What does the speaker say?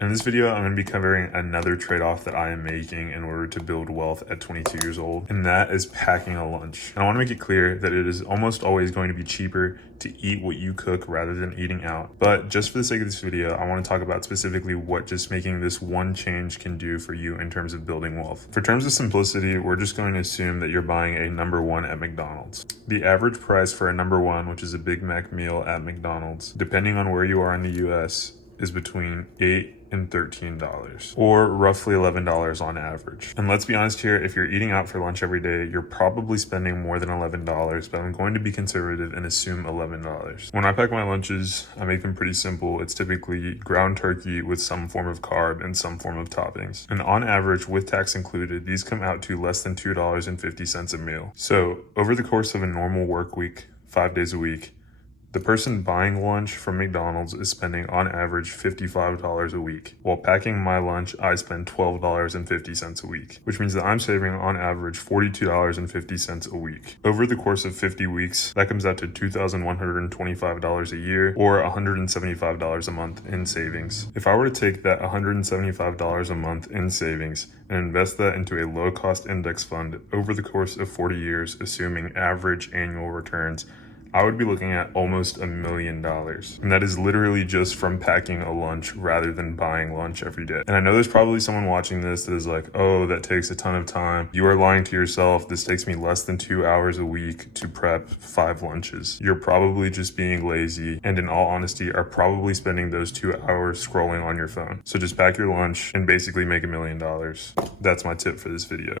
In this video, I'm going to be covering another trade-off that I am making in order to build wealth at 22 years old, and that is packing a lunch. And I want to make it clear that it is almost always going to be cheaper to eat what you cook rather than eating out. But just for the sake of this video, I want to talk about specifically what just making this one change can do for you in terms of building wealth. For terms of simplicity, we're just going to assume that you're buying a number one at McDonald's. The average price for a number one, which is a Big Mac meal at McDonald's, depending on where you are in the US, is between $8 and $13, or roughly $11 on average. And let's be honest here, if you're eating out for lunch every day, you're probably spending more than $11, but I'm going to be conservative and assume $11. When I pack my lunches, I make them pretty simple. It's typically ground turkey with some form of carb and some form of toppings. And on average, with tax included, these come out to less than $2.50 a meal. So over the course of a normal work week, 5 days a week, the person buying lunch from McDonald's is spending on average $55 a week. While packing my lunch, I spend $12.50 a week, which means that I'm saving on average $42.50 a week. Over the course of 50 weeks, that comes out to $2,125 a year, or $175 a month in savings. If I were to take that $175 a month in savings and invest that into a low-cost index fund over the course of 40 years, assuming average annual returns, I would be looking at almost $1 million. And that is literally just from packing a lunch rather than buying lunch every day. And I know there's probably someone watching this that is like, oh, that takes a ton of time. You are lying to yourself. This takes me less than 2 hours a week to prep 5 lunches. You're probably just being lazy, and in all honesty, are probably spending those 2 hours scrolling on your phone. So just pack your lunch and basically make $1 million. That's my tip for this video.